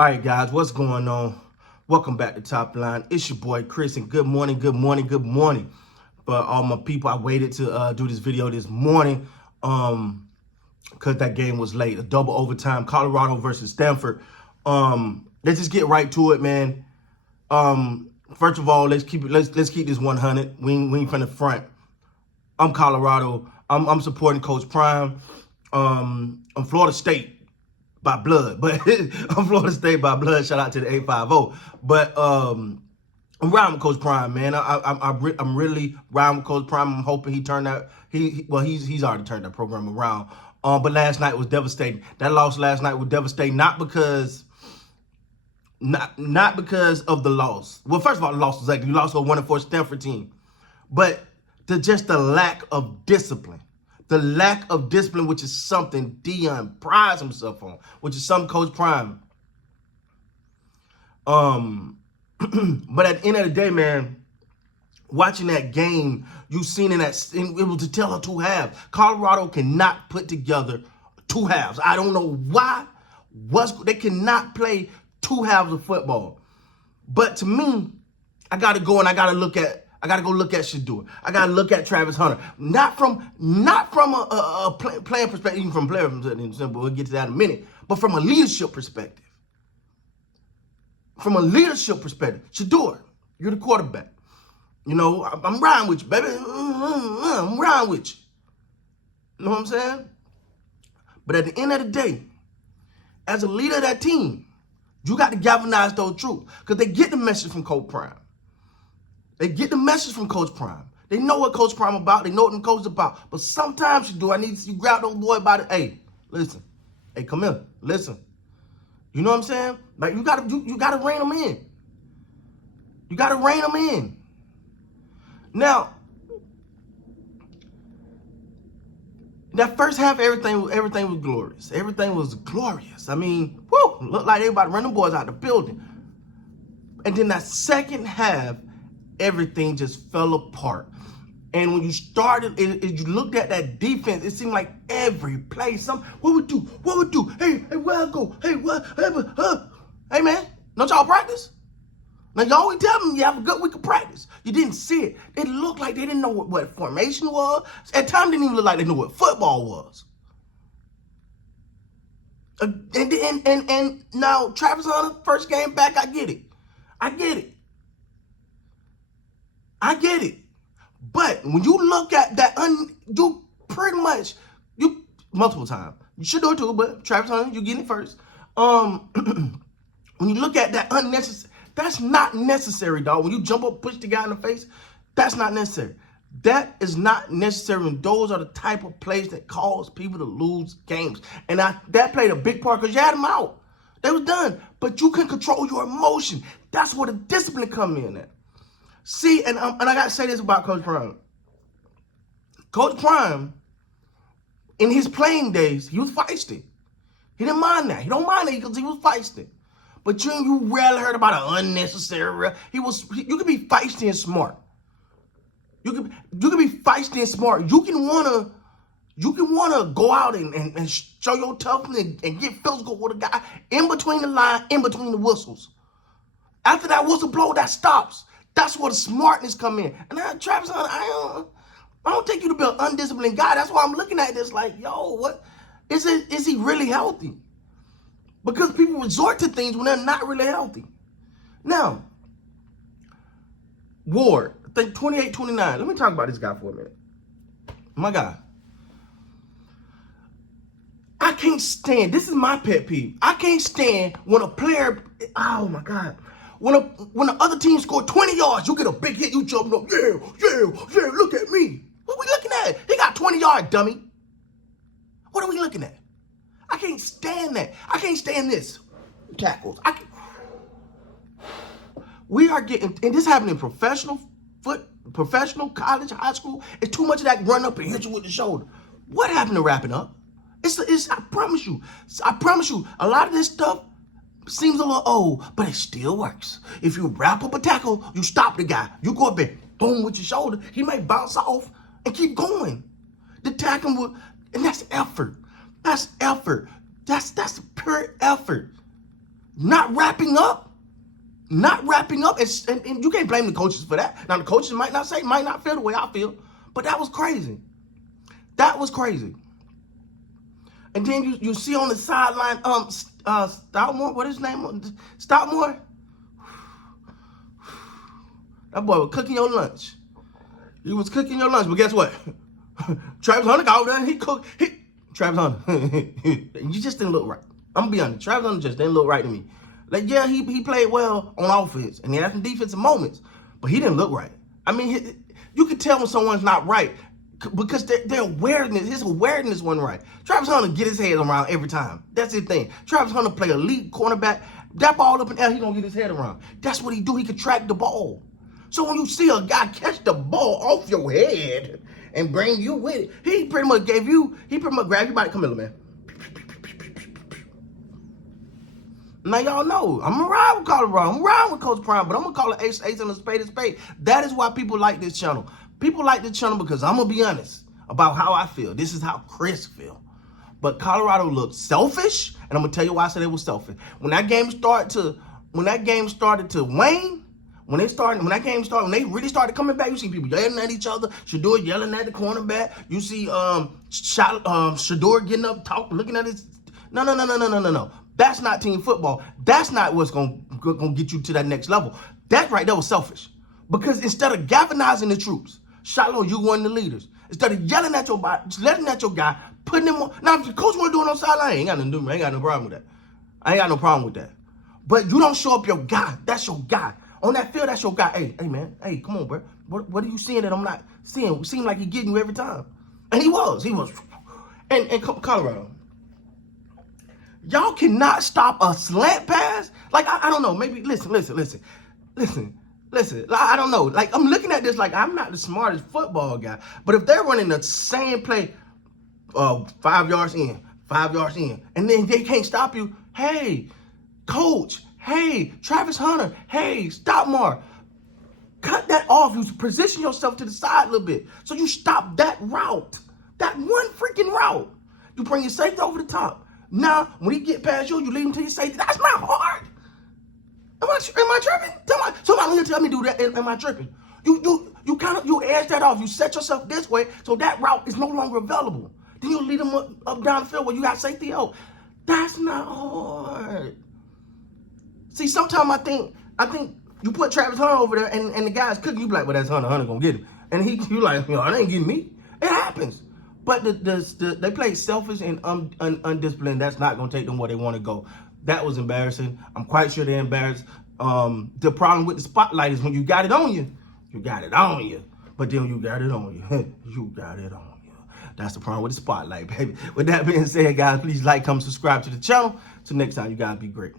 All right, guys, what's going on? Welcome back to Top Line. It's your boy Chris, and good morning, good morning, good morning. But all my people, I waited to do this video this morning because that game was late. A double overtime, Colorado versus Stanford. Let's just get right to it, man. First of all, let's keep this 100. We ain't from the front. I'm Colorado. I'm supporting Coach Prime. I'm Florida State by blood, but I'm Florida State by blood. Shout out to the 850. But I'm riding with Coach Prime, man. I'm really riding with Coach Prime. I'm hoping he turned that he's already turned that program around. But last night was devastating. That loss last night was devastating, not because of the loss. Well, first of all, the loss was like you lost to a 1-4 Stanford team, but just the lack of discipline. The lack of discipline, which is something Dion prides himself on, which is some Coach Prime. But at the end of the day, man, watching that game, you seen it was to tell a two halves. Colorado cannot put together two halves. I don't know why. They cannot play two halves of football. But to me, I got to go look at Shedeur. I gotta look at Travis Hunter. Not from a playing perspective, even from player perspective. We'll get to that in a minute. But from a leadership perspective. Shedeur, you're the quarterback. You know, I'm riding with you, baby. I'm riding with you. You know what I'm saying? But at the end of the day, as a leader of that team, you got to galvanize those troops because they get the message from Coach Prime. They get the message from Coach Prime. They know what Coach Prime about. They know what the coach is about. But sometimes I need you grab those boy by the, hey, listen. Hey, come here. Listen. You know what I'm saying? Like you gotta rein them in. You gotta rein them in. Now, that first half, everything was glorious. Everything was glorious. I mean, whoo, looked like everybody run them boys out the building. And then that second half, everything just fell apart. And when you started, you looked at that defense, it seemed like every play, what would do? Hey, where I go? Hey, what? Hey, man, don't y'all practice? Now, y'all always tell them you have a good week of practice. You didn't see it. It looked like they didn't know what formation was. At times, it didn't even look like they knew what football was. And now, Travis Hunter, first game back, I get it. But when you look at that, you pretty much, multiple times. You should do it too, but Travis Hunter, you get it first. When you look at that unnecessary, that's not necessary, dog. When you jump up, push the guy in the face, that's not necessary. That is not necessary, and those are the type of plays that cause people to lose games. And that played a big part because you had them out. They was done. But you can control your emotion. That's where the discipline come in at. See, and I got to say this about Coach Prime. Coach Prime, in his playing days, he was feisty. He didn't mind that. He don't mind that because he was feisty. But you rarely heard about an unnecessary. You can be feisty and smart. You can be feisty and smart. You can wanna go out and show your toughness and get physical with a guy in between the line, in between the whistles. After that whistle blow, that stops. That's where the smartness come in. And now, Travis, I don't take you to be an undisciplined guy. That's why I'm looking at this like, yo, what is he really healthy? Because people resort to things when they're not really healthy. Now, Ward, I think 28-29. Let me talk about this guy for a minute. My guy. I can't stand, this is my pet peeve. I can't stand when a player, oh my God. When the other team scored 20 yards, you get a big hit, you jumping up, yeah, look at me. What are we looking at? He got 20 yards, dummy. What are we looking at? I can't stand that. I can't stand this. Tackles. We are getting, and this happened in professional, college, high school. It's too much of that run up and hit you with the shoulder. What happened to wrapping up? I promise you, a lot of this stuff seems a little old, but it still works. If you wrap up a tackle, you stop the guy. You go up there, boom, with your shoulder. He may bounce off and keep going. The tackling will, and that's effort. That's pure effort. not wrapping up, and you can't blame the coaches for that. Now the coaches might not feel the way I feel, but that was crazy. That was crazy. And then you see on the sideline, Stoutmore, what is his name? Stoutmore? That boy was cooking your lunch. He was cooking your lunch, but guess what? Travis Hunter got over there and he cooked. Travis Hunter, you just didn't look right. I'm gonna be honest. Travis Hunter just didn't look right to me. Like, yeah, he played well on offense, and he had some defensive moments, but he didn't look right. I mean, you can tell when someone's not right because their awareness, his awareness wasn't right. Travis Hunter get his head around every time. That's his thing. Travis Hunter play elite cornerback. That ball up in the air, he gonna get his head around. That's what he do. He can track the ball. So when you see a guy catch the ball off your head and bring you with it, he pretty much grabbed you by the, come here, man. Now y'all know, I'm gonna ride with Colorado. I'm riding with Coach Prime, but I'm gonna call it ace and a spade. That is why people like this channel. People like this channel because I'm gonna be honest about how I feel. This is how Chris feel. But Colorado looked selfish, and I'm gonna tell you why I said it was selfish. When that game started to wane, when they really started coming back, you see people yelling at each other, Shador yelling at the cornerback. You see Shador getting up, looking at his. No. That's not team football. That's not what's gonna get you to that next level. That right there was selfish. Because instead of galvanizing the troops, Shiloh, you one of the leaders. Instead of yelling at your body, just letting at your guy, putting him on. Now, if the coach want to do it on sideline, I ain't got no problem with that. I ain't got no problem with that. But you don't show up your guy. That's your guy. On that field, that's your guy. Hey, man. Hey, come on, bro. What are you seeing that I'm not seeing? It seemed like he getting you every time. And he was. And Colorado. Y'all cannot stop a slant pass. Like, I don't know. Maybe, listen. I don't know. Like, I'm looking at this like I'm not the smartest football guy. But if they're running the same play 5 yards in, and then they can't stop you, hey, coach, hey, Travis Hunter, hey, Stoutmore, cut that off. You position yourself to the side a little bit. So you stop that route. That one freaking route. You bring your safety over the top. Now, when he get past you, you leave him to your safety. That's not hard. Am I tripping? Somebody here tell me do that. Am I tripping? You edge that off. You set yourself this way so that route is no longer available. Then you lead them up down the field where you got safety out. That's not hard. See, sometimes I think you put Travis Hunter over there and the guy's cooking. You be like, well, that's Hunter. Hunter gonna get him. And you like, it ain't getting me. It happens. But they play selfish and undisciplined. That's not going to take them where they want to go. That was embarrassing. I'm quite sure they're embarrassed. The problem with the spotlight is when you got it on you, you got it on you. But then you got it on you. You got it on you. That's the problem with the spotlight, baby. With that being said, guys, please like, comment, subscribe to the channel. Till next time, you guys be great.